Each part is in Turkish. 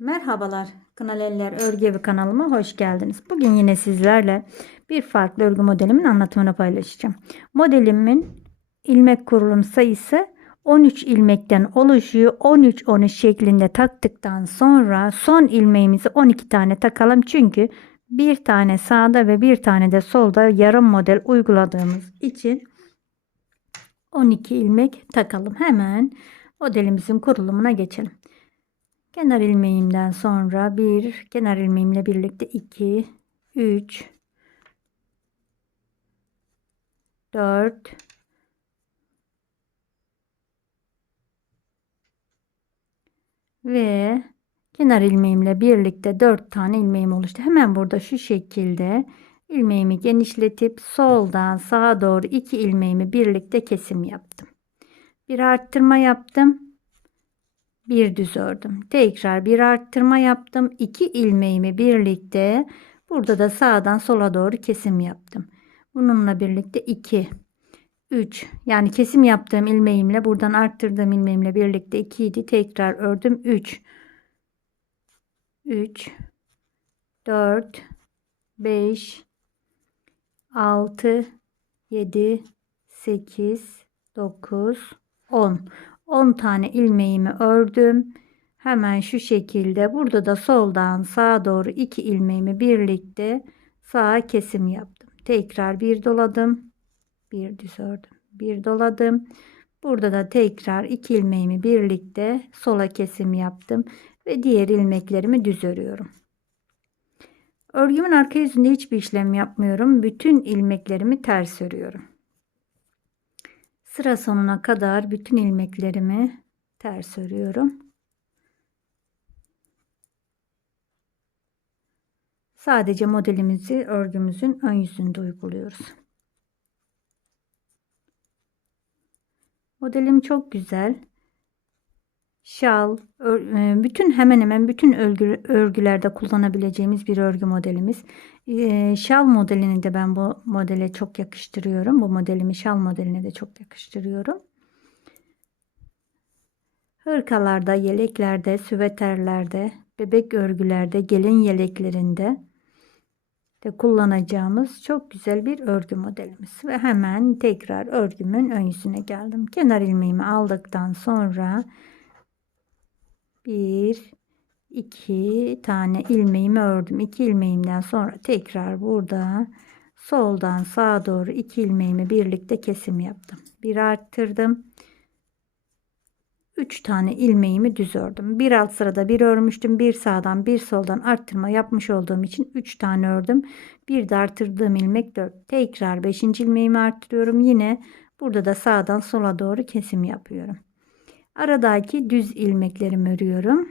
Merhabalar Kınal Eller Örgü Evi kanalıma hoş geldiniz. Bugün yine sizlerle bir farklı örgü modelimin anlatımını paylaşacağım. Modelimin ilmek kurulum sayısı 13 ilmekten oluşuyor. 13-13 şeklinde taktıktan sonra son ilmeğimizi 12 tane takalım. Çünkü bir tane sağda ve bir tane de solda yarım model uyguladığımız için 12 ilmek takalım. Hemen modelimizin kurulumuna geçelim. Kenar ilmeğimden sonra bir kenar ilmeğimle birlikte 2 3 4 ve kenar ilmeğimle birlikte 4 tane ilmeğim oluştu. Hemen burada şu şekilde ilmeğimi genişletip soldan sağa doğru 2 ilmeğimi birlikte kesim yaptım. Bir arttırma yaptım bir düz ördüm. Tekrar bir arttırma yaptım. 2 ilmeğimi birlikte burada da sağdan sola doğru kesim yaptım. Bununla birlikte 2 3 yani kesim yaptığım ilmeğimle buradan arttırdığım ilmeğimle birlikte 2 idi. Tekrar ördüm. 3 3 4 5 6 7 8 9 10 10 tane ilmeğimi ördüm. Hemen şu şekilde burada da soldan sağa doğru 2 ilmeğimi birlikte sağa kesim yaptım. Tekrar bir doladım. Bir düz ördüm. Bir doladım. Burada da tekrar 2 ilmeğimi birlikte sola kesim yaptım ve diğer ilmeklerimi düz örüyorum. Örgümün arka yüzünde hiçbir işlem yapmıyorum. Bütün ilmeklerimi ters örüyorum. Sıra sonuna kadar bütün ilmeklerimi ters örüyorum. Sadece modelimizi örgümüzün ön yüzünde uyguluyoruz. Modelim çok güzel. Şal, e, bütün hemen hemen bütün örgü, örgülerde kullanabileceğimiz bir örgü modelimiz. E, şal modelini de ben bu modele çok yakıştırıyorum. Bu modelimi şal modeline de çok yakıştırıyorum. Hırkalarda, yeleklerde, süveterlerde, bebek örgülerde, gelin yeleklerinde de kullanacağımız çok güzel bir örgü modelimiz. Ve hemen tekrar örgümün ön yüzüne geldim. Kenar ilmeğimi aldıktan sonra bir iki tane ilmeğimi ördüm. İki ilmeğimden sonra tekrar burada soldan sağa doğru iki ilmeğimi birlikte kesim yaptım. Bir arttırdım. 3 tane ilmeğimi düz ördüm. Bir alt sırada bir örmüştüm. Bir sağdan bir soldan arttırma yapmış olduğum için 3 tane ördüm. Bir de arttırdığım ilmek 4. Tekrar 5. ilmeğimi arttırıyorum. Yine burada da sağdan sola doğru kesim yapıyorum. Aradaki düz ilmeklerimi örüyorum.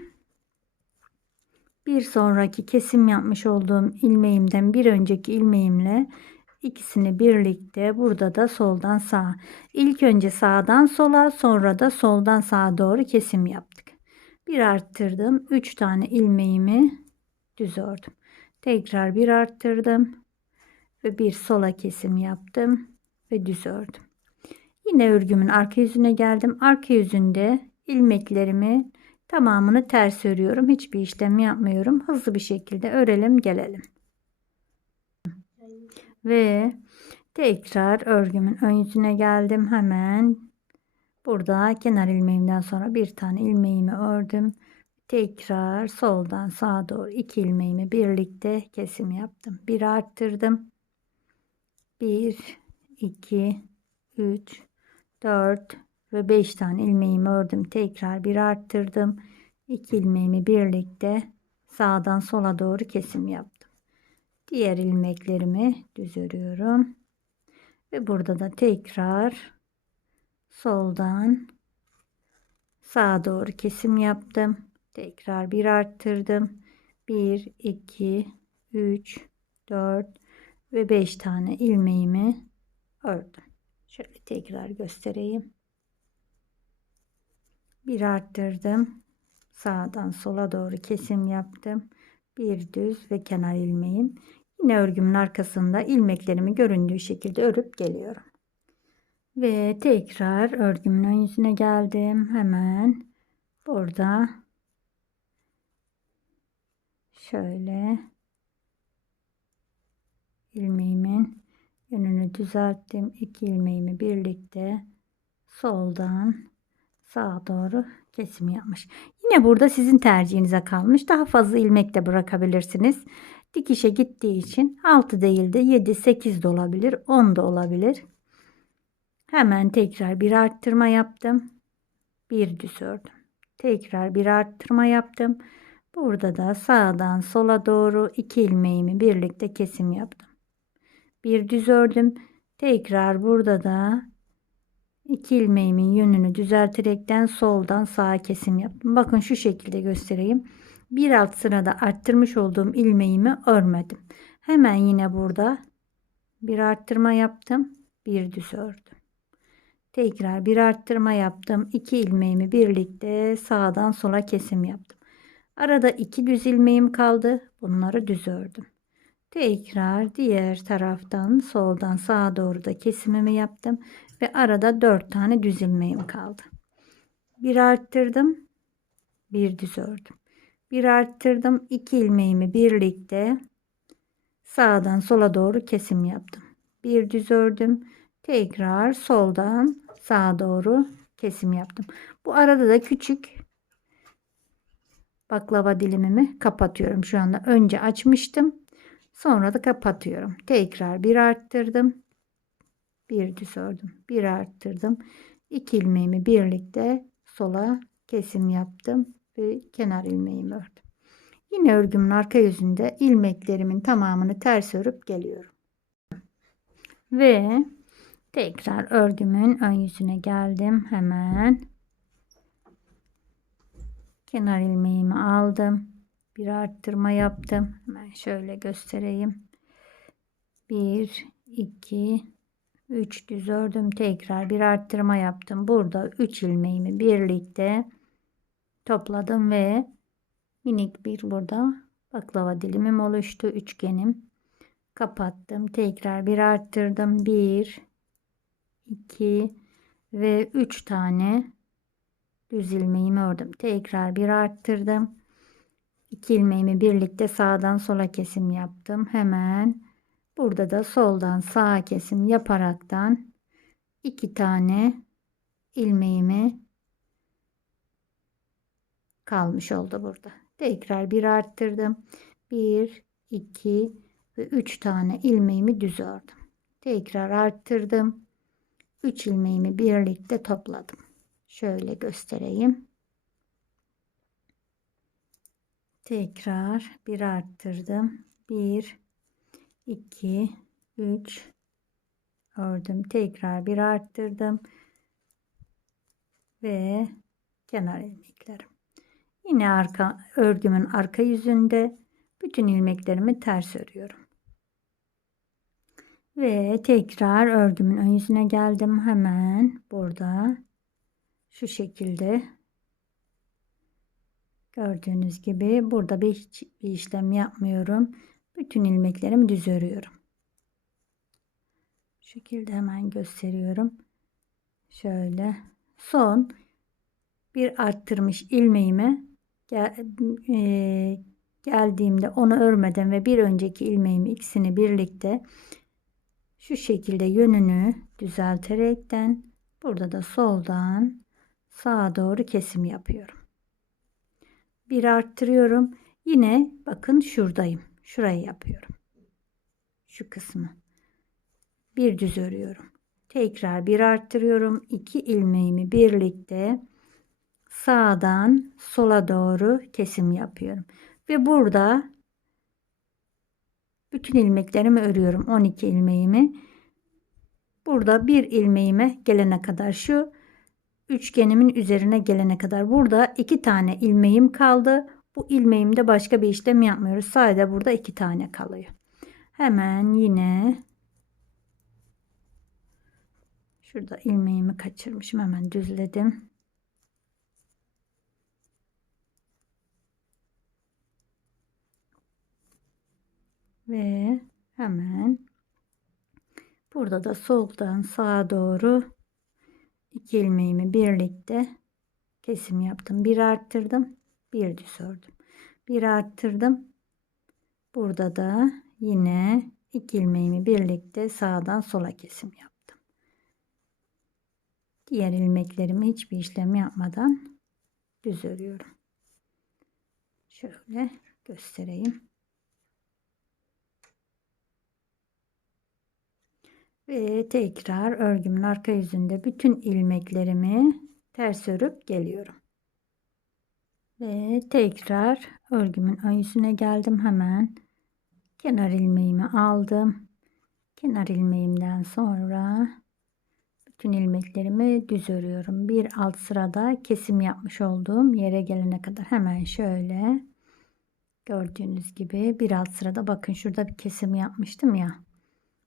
Bir sonraki kesim yapmış olduğum ilmeğimden bir önceki ilmeğimle ikisini birlikte burada da soldan sağa. İlk önce sağdan sola sonra da soldan sağa doğru kesim yaptık. Bir arttırdım. 3 tane ilmeğimi düz ördüm. Tekrar bir arttırdım ve bir sola kesim yaptım ve düz ördüm. Yine örgümün arka yüzüne geldim. Arka yüzünde ilmeklerimi tamamını ters örüyorum. Hiçbir işlem yapmıyorum. Hızlı bir şekilde örelim gelelim. Ve tekrar örgümün ön yüzüne geldim. Hemen burada kenar ilmeğimden sonra bir tane ilmeğimi ördüm. Tekrar soldan sağa doğru iki ilmeğimi birlikte kesim yaptım. Bir arttırdım. 1 2 3 4 ve 5 tane ilmeğimi ördüm. Tekrar bir arttırdım. 2 ilmeğimi birlikte sağdan sola doğru kesim yaptım. Diğer ilmeklerimi düz örüyorum. Ve burada da tekrar soldan sağa doğru kesim yaptım. Tekrar bir arttırdım. 1 2 3 4 ve 5 tane ilmeğimi ördüm. Şöyle tekrar göstereyim. Bir arttırdım. Sağdan sola doğru kesim yaptım. Bir düz ve kenar ilmeğim. Yine örgümün arkasında ilmeklerimi göründüğü şekilde örüp geliyorum. Ve tekrar örgümün ön yüzüne geldim. Hemen burada şöyle ilmeğimin yönünü düzelttim. İki ilmeğimi birlikte soldan sağa doğru kesim yapmış. Yine burada sizin tercihinize kalmış. Daha fazla ilmek de bırakabilirsiniz. Dikişe gittiği için 6 değil de 7 8 de olabilir. 10 da olabilir. Hemen tekrar bir arttırma yaptım. Bir düz ördüm. Tekrar bir arttırma yaptım. Burada da sağdan sola doğru iki ilmeğimi birlikte kesim yaptım. Bir düz ördüm. Tekrar burada da iki ilmeğimin yönünü düzelterekten soldan sağa kesim yaptım. Bakın şu şekilde göstereyim. Bir alt sırada arttırmış olduğum ilmeğimi örmedim. Hemen yine burada bir arttırma yaptım. Bir düz ördüm. Tekrar bir arttırma yaptım. İki ilmeğimi birlikte sağdan sola kesim yaptım. Arada iki düz ilmeğim kaldı. Bunları düz ördüm. Tekrar diğer taraftan soldan sağa doğru da kesimimi yaptım ve arada dört tane düz ilmeğim kaldı. Bir arttırdım, bir düz ördüm. Bir arttırdım, iki ilmeğimi birlikte sağdan sola doğru kesim yaptım. Bir düz ördüm. Tekrar soldan sağa doğru kesim yaptım. Bu arada da küçük baklava dilimimi kapatıyorum. Şu anda önce açmıştım. Sonra da kapatıyorum. Tekrar bir arttırdım. Bir düz ördüm. Bir arttırdım. İki ilmeğimi birlikte sola kesim yaptım ve kenar ilmeğimi ördüm. Yine örgümün arka yüzünde ilmeklerimin tamamını ters örüp geliyorum. Ve tekrar örgümün ön yüzüne geldim. Hemen kenar ilmeğimi aldım. Bir arttırma yaptım. Hemen şöyle göstereyim. 1 2 3 düz ördüm. Tekrar bir arttırma yaptım. Burada 3 ilmeğimi birlikte topladım ve minik bir burada baklava dilimim oluştu. Üçgenim. Kapattım. Tekrar bir arttırdım. 1 2 ve 3 tane düz ilmeğimi ördüm. Tekrar bir arttırdım. 2 ilmeğimi birlikte sağdan sola kesim yaptım. Hemen burada da soldan sağa kesim yaparaktan iki tane ilmeğimi kalmış oldu burada. Tekrar bir arttırdım. 1 2 ve 3 tane ilmeğimi düz ördüm. Tekrar arttırdım. 3 ilmeğimi birlikte topladım. Şöyle göstereyim. Tekrar bir arttırdım. 1 2 3 ördüm. Tekrar bir arttırdım. Ve kenar ilmeklerim. Yine arka örgümün arka yüzünde bütün ilmeklerimi ters örüyorum. Ve tekrar örgümün ön yüzüne geldim. Hemen burada şu şekilde gördüğünüz gibi burada bir, bir işlem yapmıyorum. Bütün ilmeklerimi düz örüyorum. Şu şekilde hemen gösteriyorum. Şöyle son bir arttırmış ilmeğime gel, e, geldiğimde onu örmeden ve bir önceki ilmeğimi ikisini birlikte şu şekilde yönünü düzelterekten burada da soldan sağa doğru kesim yapıyorum. Bir arttırıyorum. Yine bakın şuradayım. Şurayı yapıyorum. Şu kısmı. Bir düz örüyorum. Tekrar bir arttırıyorum. İki ilmeğimi birlikte sağdan sola doğru kesim yapıyorum. Ve burada bütün ilmeklerimi örüyorum. 12 ilmeğimi. Burada bir ilmeğime gelene kadar şu üçgenimin üzerine gelene kadar burada iki tane ilmeğim kaldı. Bu ilmeğimde başka bir işlem yapmıyoruz. Sadece burada iki tane kalıyor. Hemen yine şurada ilmeğimi kaçırmışım. Hemen düzledim. Ve hemen burada da soldan sağa doğru iki ilmeğimi birlikte kesim yaptım. Bir arttırdım, bir düz ördüm. Bir arttırdım, Burada da yine iki ilmeğimi birlikte sağdan sola kesim yaptım. Diğer ilmeklerimi hiçbir işlem yapmadan düz örüyorum. Şöyle göstereyim. Ve tekrar örgümün arka yüzünde bütün ilmeklerimi ters örüp geliyorum. Ve tekrar örgümün ön yüzüne geldim hemen. Kenar ilmeğimi aldım. Kenar ilmeğimden sonra bütün ilmeklerimi düz örüyorum. Bir alt sırada kesim yapmış olduğum yere gelene kadar hemen şöyle gördüğünüz gibi bir alt sırada bakın şurada bir kesim yapmıştım ya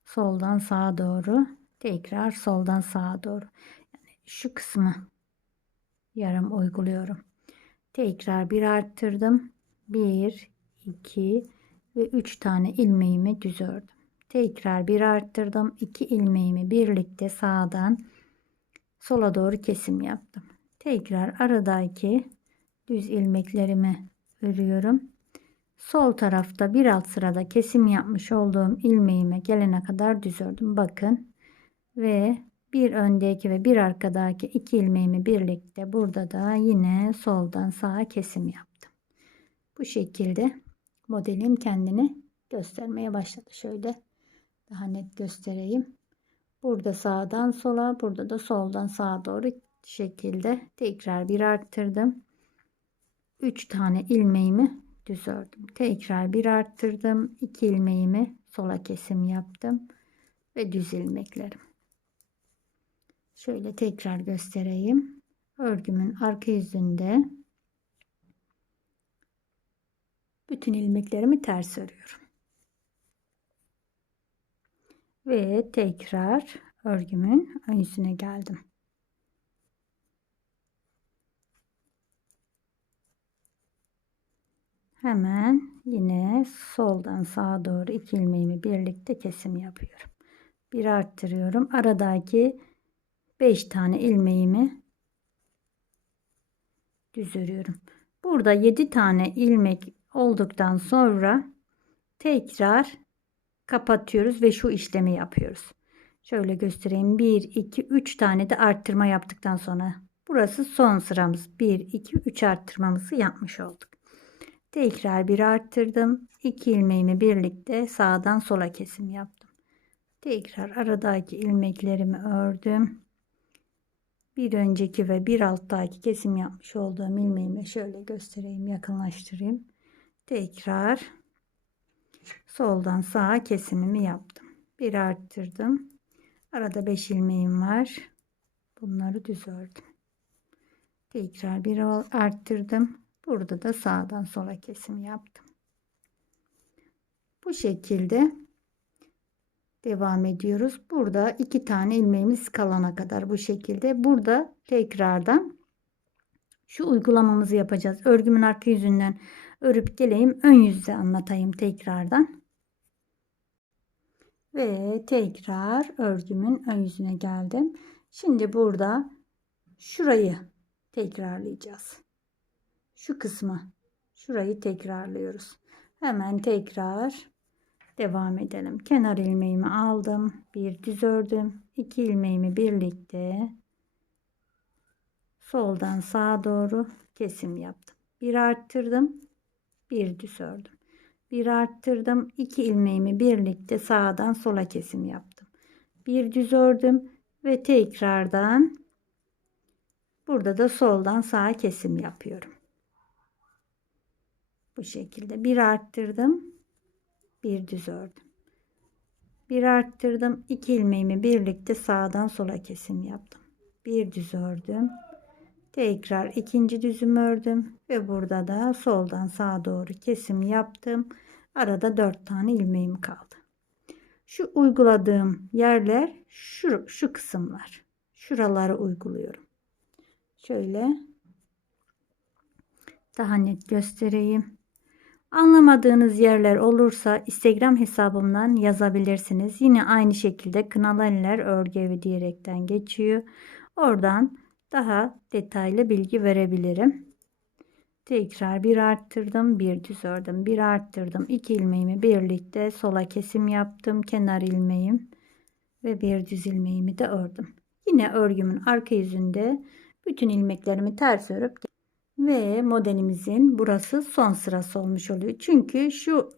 soldan sağa doğru tekrar soldan sağa doğru. Yani şu kısmı yarım uyguluyorum. Tekrar bir arttırdım. 1 2 ve 3 tane ilmeğimi düz ördüm. Tekrar bir arttırdım. 2 ilmeğimi birlikte sağdan sola doğru kesim yaptım. Tekrar aradaki düz ilmeklerimi örüyorum sol tarafta bir alt sırada kesim yapmış olduğum ilmeğime gelene kadar düz ördüm. Bakın ve bir öndeki ve bir arkadaki iki ilmeğimi birlikte burada da yine soldan sağa kesim yaptım. Bu şekilde modelim kendini göstermeye başladı. Şöyle daha net göstereyim. Burada sağdan sola, burada da soldan sağa doğru şekilde tekrar bir arttırdım. 3 tane ilmeğimi düz ördüm. Tekrar bir arttırdım. 2 ilmeğimi sola kesim yaptım ve düz ilmeklerim. Şöyle tekrar göstereyim. Örgümün arka yüzünde bütün ilmeklerimi ters örüyorum. Ve tekrar örgümün ön yüzüne geldim. Hemen yine soldan sağa doğru iki ilmeğimi birlikte kesim yapıyorum. Bir arttırıyorum. Aradaki 5 tane ilmeğimi düz örüyorum. Burada 7 tane ilmek olduktan sonra tekrar kapatıyoruz ve şu işlemi yapıyoruz. Şöyle göstereyim. 1 2 3 tane de arttırma yaptıktan sonra burası son sıramız. 1 2 3 arttırmamızı yapmış olduk. Tekrar bir arttırdım. 2 ilmeğimi birlikte sağdan sola kesim yaptım. Tekrar aradaki ilmeklerimi ördüm. Bir önceki ve bir alttaki kesim yapmış olduğum ilmeğimi şöyle göstereyim, yakınlaştırayım. Tekrar soldan sağa kesimimi yaptım. Bir arttırdım. Arada 5 ilmeğim var. Bunları düz ördüm. Tekrar bir arttırdım. Burada da sağdan sola kesim yaptım. Bu şekilde devam ediyoruz. Burada iki tane ilmeğimiz kalana kadar bu şekilde. Burada tekrardan şu uygulamamızı yapacağız. Örgümün arka yüzünden örüp geleyim. Ön yüzde anlatayım tekrardan. Ve tekrar örgümün ön yüzüne geldim. Şimdi burada şurayı tekrarlayacağız şu kısmı şurayı tekrarlıyoruz. Hemen tekrar devam edelim. Kenar ilmeğimi aldım. Bir düz ördüm. iki ilmeğimi birlikte soldan sağa doğru kesim yaptım. Bir arttırdım. Bir düz ördüm. Bir arttırdım. iki ilmeğimi birlikte sağdan sola kesim yaptım. Bir düz ördüm ve tekrardan burada da soldan sağa kesim yapıyorum. Bu şekilde bir arttırdım. Bir düz ördüm. Bir arttırdım. iki ilmeğimi birlikte sağdan sola kesim yaptım. Bir düz ördüm. Tekrar ikinci düzümü ördüm ve burada da soldan sağa doğru kesim yaptım. Arada dört tane ilmeğim kaldı. Şu uyguladığım yerler şu, şu kısımlar. Şuraları uyguluyorum. Şöyle daha net göstereyim. Anlamadığınız yerler olursa Instagram hesabımdan yazabilirsiniz. Yine aynı şekilde Kınalı Eller Örgü Evi diyerekten geçiyor. Oradan daha detaylı bilgi verebilirim. Tekrar bir arttırdım, bir düz ördüm, bir arttırdım. İki ilmeğimi birlikte sola kesim yaptım. Kenar ilmeğim ve bir düz ilmeğimi de ördüm. Yine örgümün arka yüzünde bütün ilmeklerimi ters örüp ve modelimizin burası son sırası olmuş oluyor. Çünkü şu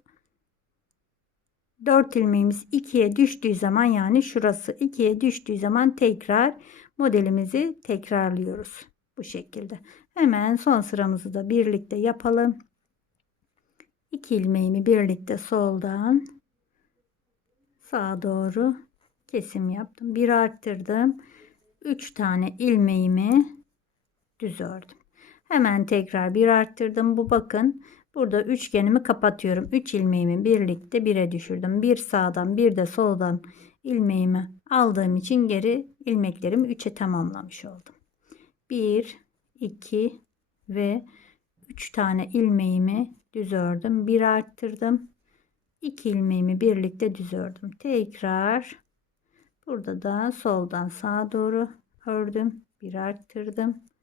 4 ilmeğimiz 2'ye düştüğü zaman yani şurası 2'ye düştüğü zaman tekrar modelimizi tekrarlıyoruz. Bu şekilde. Hemen son sıramızı da birlikte yapalım. 2 ilmeğimi birlikte soldan sağa doğru kesim yaptım. Bir arttırdım. 3 tane ilmeğimi düz ördüm. Hemen tekrar bir arttırdım. Bu bakın burada üçgenimi kapatıyorum. 3 ilmeğimi birlikte 1'e düşürdüm. Bir sağdan bir de soldan ilmeğimi aldığım için geri ilmeklerimi 3'e tamamlamış oldum. 1 2 ve 3 tane ilmeğimi düz ördüm. Bir arttırdım. 2 ilmeğimi birlikte düz ördüm. Tekrar burada da soldan sağa doğru ördüm. Bir arttırdım.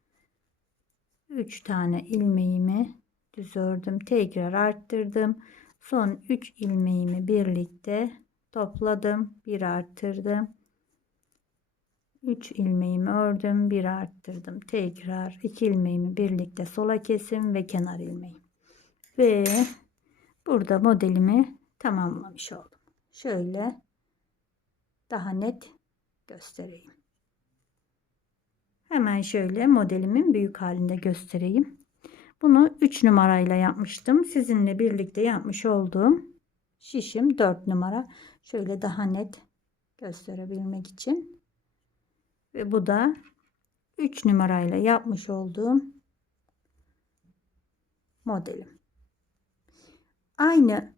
3 tane ilmeğimi düz ördüm. Tekrar arttırdım. Son 3 ilmeğimi birlikte topladım. Bir arttırdım. 3 ilmeğimi ördüm. Bir arttırdım. Tekrar 2 ilmeğimi birlikte sola kesim ve kenar ilmeği. Ve burada modelimi tamamlamış oldum. Şöyle daha net göstereyim. Hemen şöyle modelimin büyük halinde göstereyim. Bunu 3 numarayla yapmıştım. Sizinle birlikte yapmış olduğum şişim 4 numara. Şöyle daha net gösterebilmek için. Ve bu da 3 numarayla yapmış olduğum modelim. Aynı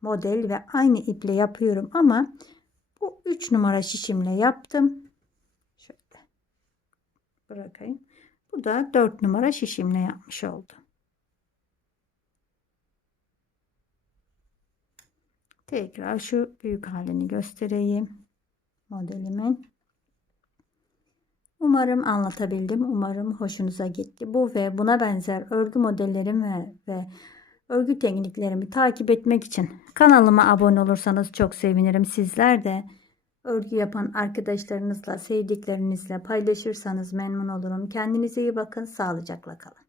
model ve aynı iple yapıyorum ama bu 3 numara şişimle yaptım. Bırakayım. Bu da 4 numara şişimle yapmış oldum. Tekrar şu büyük halini göstereyim modelimin. Umarım anlatabildim. Umarım hoşunuza gitti. Bu ve buna benzer örgü modellerimi ve, ve örgü tekniklerimi takip etmek için kanalıma abone olursanız çok sevinirim. Sizler de örgü yapan arkadaşlarınızla, sevdiklerinizle paylaşırsanız memnun olurum. Kendinize iyi bakın. Sağlıcakla kalın.